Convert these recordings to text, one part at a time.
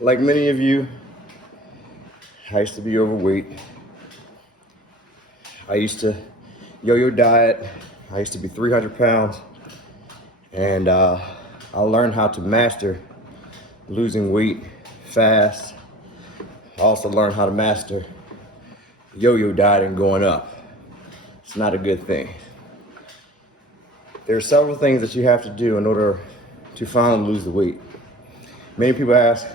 Like many of you, I used to be overweight. I used to yo-yo diet. I used to be 300 pounds. And I learned how to master losing weight fast. I also learned how to master yo-yo diet and going up. It's not a good thing. There are several things that you have to do in order to finally lose the weight. Many people ask,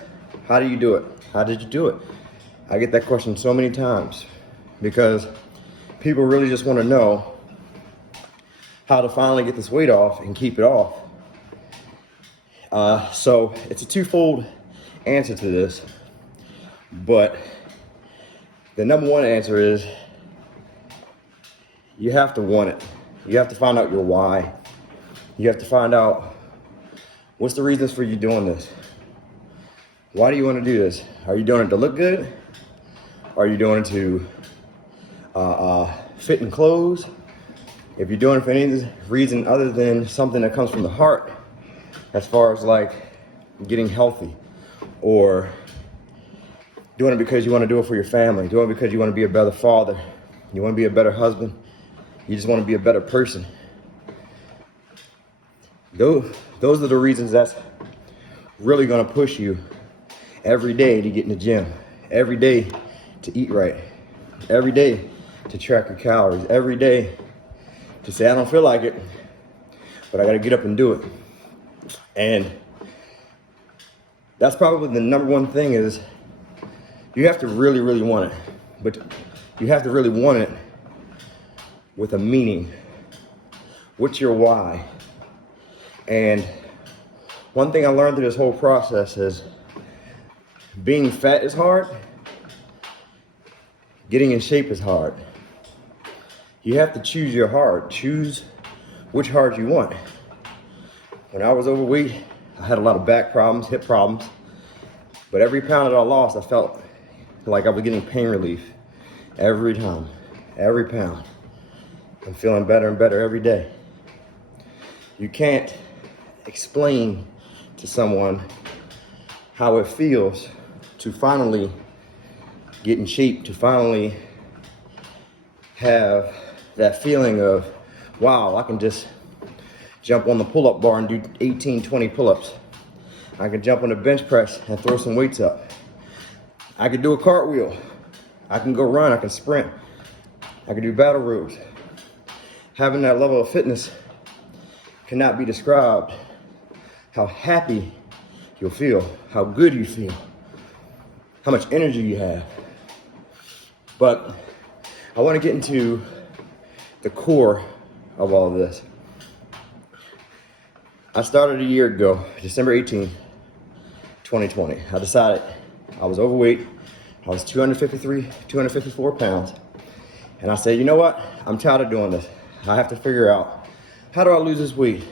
how do you do it? How did you do it? I get that question so many times because people really just want to know how to finally get this weight off and keep it off. So it's a twofold answer to this, but the number one answer is you have to want it. You have to find out your why. You have to find out what's the reasons for you doing this. Why do you want to do this? Are you doing it to look good? Are you doing it to fit in clothes? If you're doing it for any reason other than something that comes from the heart, as far as like getting healthy, or doing it because you want to do it for your family, doing it because you want to be a better father, you want to be a better husband, you just want to be a better person. Those are the reasons that's really going to push you every day to get in the gym, every day to eat right, every day to track your calories, every day to say, I don't feel like it, but I got to get up and do it. And that's probably the number one thing is you have to really, really want it. But you have to really want it with a meaning. What's your why? And one thing I learned through this whole process is being fat is hard. Getting in shape is hard. You have to choose your heart. Choose which heart you want. When I was overweight, I had a lot of back problems, hip problems. But every pound that I lost, I felt like I was getting pain relief every time, every pound. I'm feeling better and better every day. You can't explain to someone how it feels to finally get in shape, to finally have that feeling of, wow, I can just jump on the pull-up bar and do 18, 20 pull-ups. I can jump on the bench press and throw some weights up. I can do a cartwheel. I can go run, I can sprint. I can do battle ropes. Having that level of fitness cannot be described. How happy you'll feel, how good you feel, how much energy you have. But I want to get into the core of all of this. I started a year ago, December 18, 2020. I decided I was overweight. I was 254 pounds. And I said, you know what? I'm tired of doing this. I have to figure out, how do I lose this weight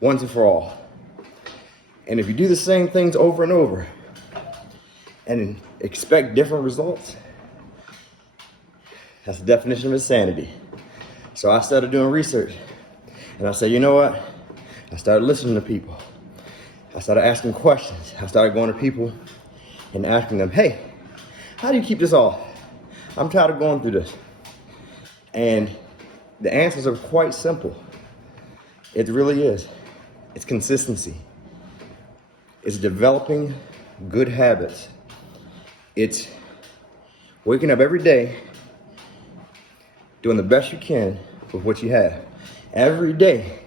once and for all? And if you do the same things over and over and expect different results, that's the definition of insanity. So I started doing research. And I said, you know what? I started listening to people. I started asking questions. I started going to people and asking them, hey, how do you keep this off? I'm tired of going through this. And the answers are quite simple. It really is. It's consistency. It's developing good habits. It's waking up every day, doing the best you can with what you have. Every day,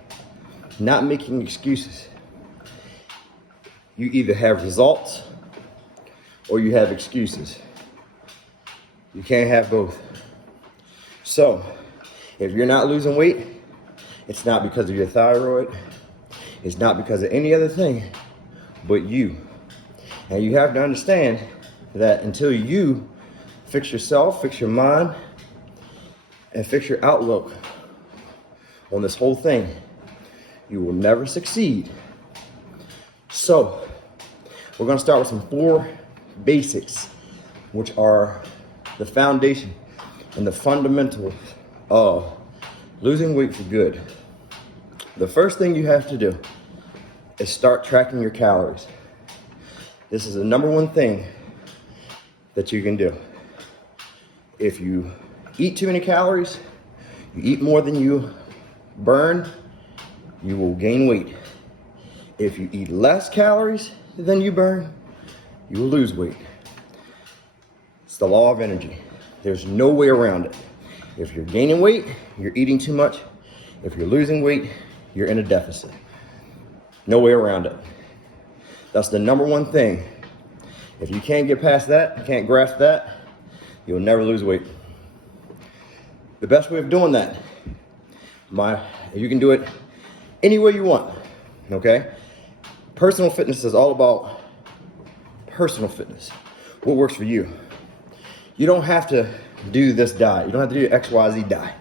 not making excuses. You either have results or you have excuses. You can't have both. So, if you're not losing weight, it's not because of your thyroid. It's not because of any other thing but you. And you have to understand that until you fix yourself, fix your mind, and fix your outlook on this whole thing, you will never succeed. So, we're going to start with some 4 basics, which are the foundation and the fundamentals of losing weight for good. The first thing you have to do is start tracking your calories. This is the number one thing that you can do. If you eat too many calories, you eat more than you burn, you will gain weight. If you eat less calories than you burn, you will lose weight. It's the law of energy. There's no way around it. If you're gaining weight, you're eating too much. If you're losing weight, you're in a deficit. No way around it. That's the number one thing. If you can't get past that, you can't grasp that, you'll never lose weight. The best way of doing that, you can do it any way you want, okay? Personal fitness is all about personal fitness. What works for you? You don't have to do this diet. You don't have to do XYZ diet.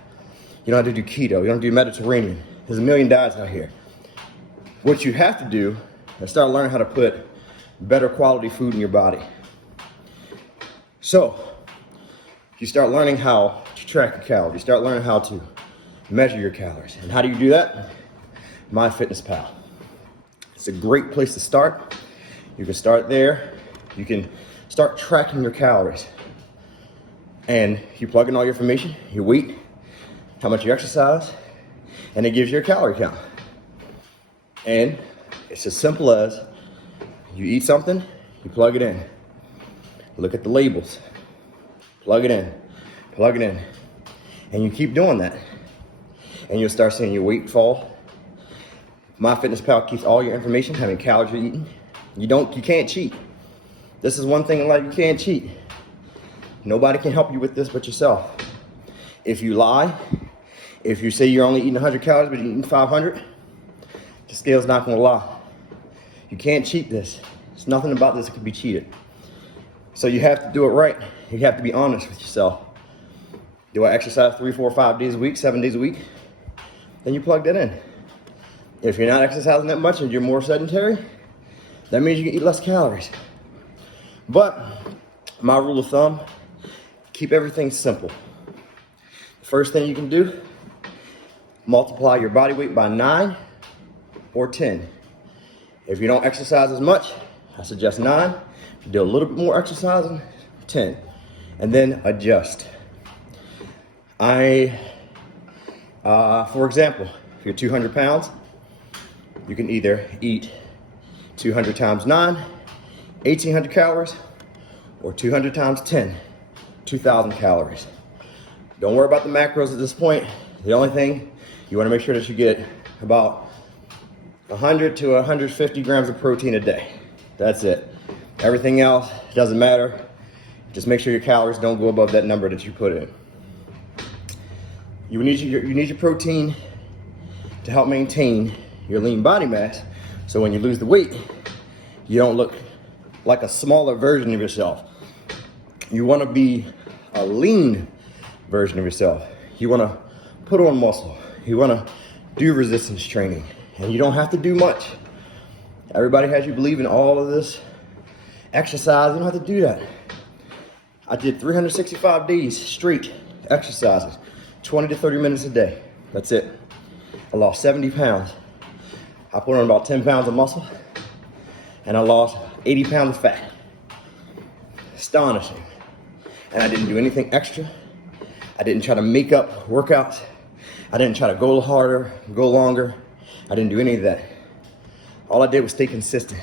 You don't have to do keto. You don't have to do Mediterranean. There's a million diets out here. What you have to do is start learning how to put better quality food in your body. So, you start learning how to track your calories. You start learning how to measure your calories. And how do you do that? MyFitnessPal. It's a great place to start. You can start there. You can start tracking your calories. And you plug in all your information, your weight, how much you exercise, and it gives you a calorie count. And it's as simple as you eat something, you plug it in. Look at the labels. Plug it in. Plug it in. And you keep doing that. And you'll start seeing your weight fall. MyFitnessPal keeps all your information, how many calories you're eating. You can't cheat. This is one thing in life you can't cheat. Nobody can help you with this but yourself. If you lie, if you say you're only eating 100 calories but you're eating 500, the scale's not gonna lie. You can't cheat this. There's nothing about this that can be cheated. So you have to do it right. You have to be honest with yourself. Do I exercise 3, 4, 5 days a week, 7 days a week? Then you plug that in. If you're not exercising that much and you're more sedentary, that means you can eat less calories. But my rule of thumb, keep everything simple. The first thing you can do, multiply your body weight by 9 or 10. If you don't exercise as much, I suggest 9. If you do a little bit more exercising, 10. And then adjust. For example, if you're 200 pounds, you can either eat 200 times 9, 1,800 calories, or 200 times 10, 2,000 calories. Don't worry about the macros at this point. The only thing, you wanna make sure that you get about 100 to 150 grams of protein a day. That's it. Everything else doesn't matter. Just make sure your calories don't go above that number that you put in. You need your protein to help maintain your lean body mass, so when you lose the weight, you don't look like a smaller version of yourself. You want to be a lean version of yourself. You want to put on muscle. You want to do resistance training, and you don't have to do much. Everybody has you believe in all of this exercise. You don't have to do that. I did 365 days straight exercises, 20 to 30 minutes a day. That's it. I lost 70 pounds. I put on about 10 pounds of muscle, and I lost 80 pounds of fat. Astonishing. And I didn't do anything extra. I didn't try to make up workouts. I didn't try to go harder, go longer. I didn't do any of that. All I did was stay consistent,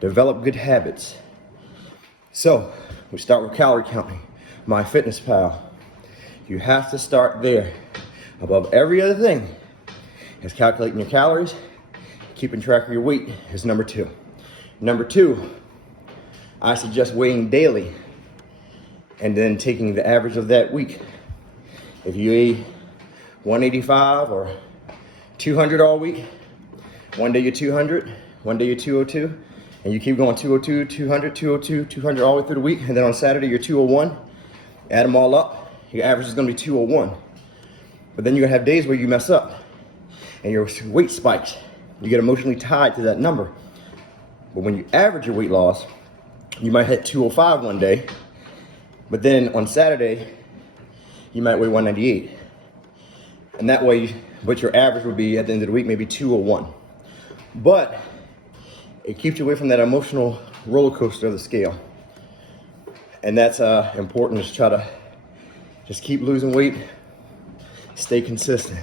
develop good habits. So we start with calorie counting, MyFitnessPal. You have to start there. Above every other thing is calculating your calories. Keeping track of your weight is number 2. Number 2, I suggest weighing daily and then taking the average of that week. If you ate 185 or 200 all week, one day you're 200, one day you're 202, and you keep going 202, 200, 202, 200 all the way through the week, and then on Saturday you're 201, add them all up, your average is gonna be 201. But then you're gonna have days where you mess up and your weight spikes. You get emotionally tied to that number. But when you average your weight loss, you might hit 205 one day, but then on Saturday, you might weigh 198. And that way, what your average would be at the end of the week, maybe 201. But It keeps you away from that emotional roller coaster of the scale. And that's important, to try to just keep losing weight, stay consistent.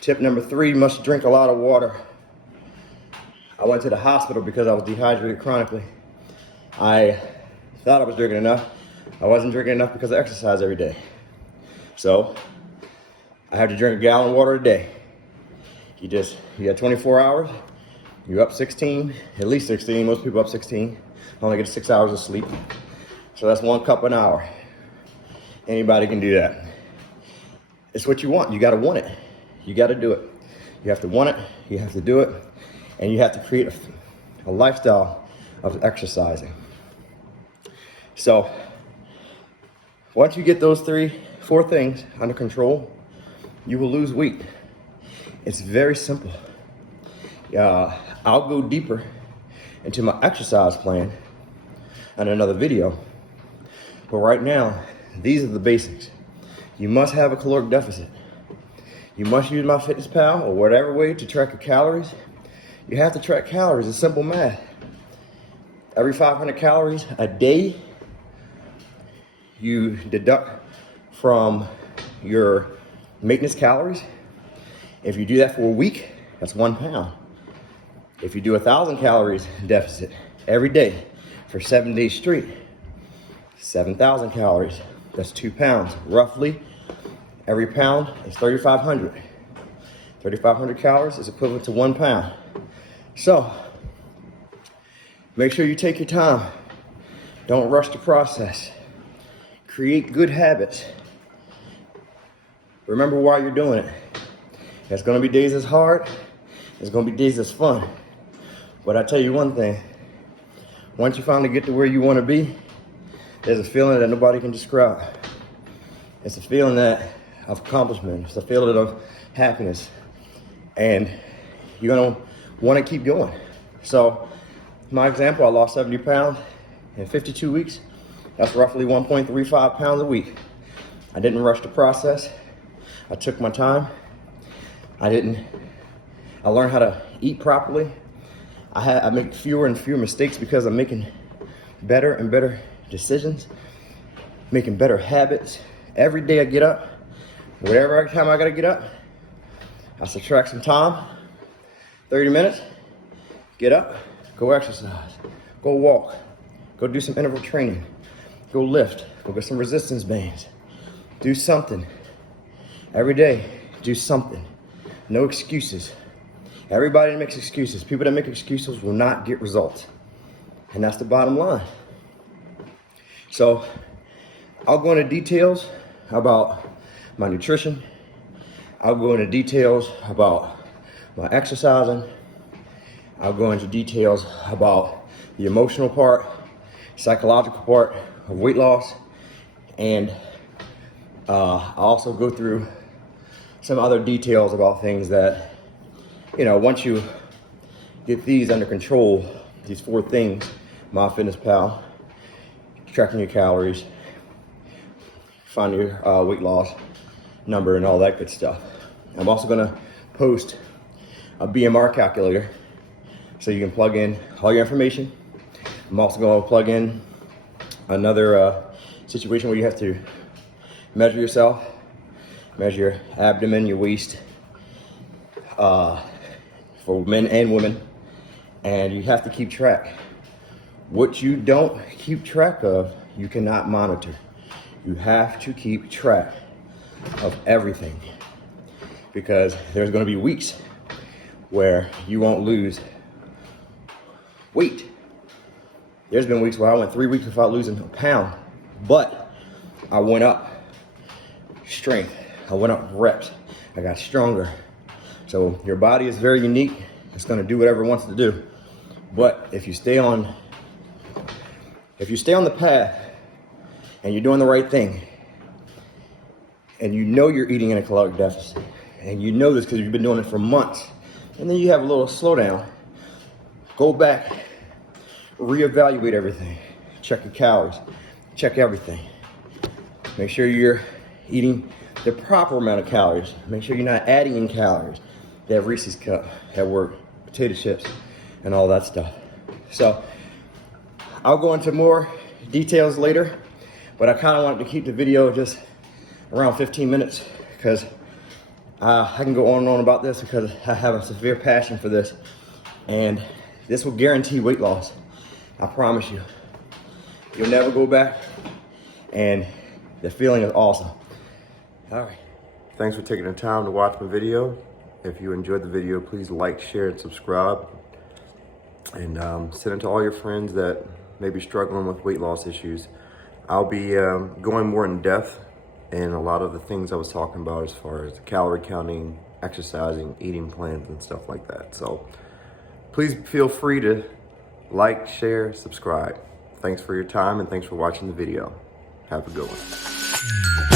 Tip number 3, you must drink a lot of water. I went to the hospital because I was dehydrated chronically. I thought I was drinking enough. I wasn't drinking enough because I exercise every day. So I had to drink a gallon of water a day. You got 24 hours, you're up 16, at least 16, most people up 16. I only get 6 hours of sleep. So that's 1 cup an hour. Anybody can do that. It's what you want. You gotta want it. You gotta do it. You have to want it, you have to do it, and you have to create a lifestyle of exercising. So once you get those 3-4 things under control, you will lose weight. It's very simple. I'll go deeper into my exercise plan in another video. But right now, these are the basics. You must have a caloric deficit. You must use MyFitnessPal or whatever way to track your calories. You have to track calories. It's simple math. Every 500 calories a day, you deduct from your maintenance calories. If you do that for a week, that's 1 pound. If you do 1,000 calories deficit every day for 7 days straight, 7,000 calories, that's 2 pounds. Roughly, every pound is 3,500. 3,500 calories is equivalent to 1 pound. So, make sure you take your time. Don't rush the process. Create good habits. Remember why you're doing it. There's gonna be days that's hard. There's gonna be days that's fun. But I tell you one thing, once you finally get to where you wanna be, there's a feeling that nobody can describe. It's a feeling of accomplishment. It's a feeling of happiness. And you're gonna wanna keep going. So, my example, I lost 70 pounds in 52 weeks. That's roughly 1.35 pounds a week. I didn't rush the process. I took my time. I learned how to eat properly. I make fewer and fewer mistakes because I'm making better and better decisions, making better habits. Every day I get up, whatever time I gotta get up, I subtract some time, 30 minutes, get up, go exercise, go walk, go do some interval training, go lift, go get some resistance bands, do something. Every day, do something. No excuses. Everybody that makes excuses, people that make excuses will not get results. And that's the bottom line. So I'll go into details about my nutrition. I'll go into details about my exercising. I'll go into details about the emotional part, psychological part of weight loss. And I'll also go through some other details about things that, once you get these under control, these 4 things, MyFitnessPal, tracking your calories, finding your weight loss number and all that good stuff. I'm also gonna post a BMR calculator so you can plug in all your information. I'm also gonna plug in another situation where you have to measure yourself, measure your abdomen, your waist, for men and women, and you have to keep track. What you don't keep track of, you cannot monitor. You have to keep track of everything, because there's gonna be weeks where you won't lose weight. There's been weeks where I went 3 weeks without losing a pound, but I went up strength. I went up reps. I got stronger. So your body is very unique. It's gonna do whatever it wants to do. But if you stay on the path and you're doing the right thing, and you're eating in a caloric deficit, and you know this because you've been doing it for months, and then you have a little slowdown, go back, reevaluate everything, check your calories, check everything. Make sure you're eating the proper amount of calories. Make sure you're not adding in calories. That Reese's cup at work, potato chips, and all that stuff. So I'll go into more details later, but I kind of wanted to keep the video just around 15 minutes because I can go on and on about this because I have a severe passion for this, and this will guarantee weight loss. I promise you. You'll never go back, and the feeling is awesome. All right. Thanks for taking the time to watch my video. If you enjoyed the video, please like, share, and subscribe. And send it to all your friends that may be struggling with weight loss issues. I'll be going more in depth in a lot of the things I was talking about as far as calorie counting, exercising, eating plans, and stuff like that. So please feel free to like, share, subscribe. Thanks for your time, and thanks for watching the video. Have a good one.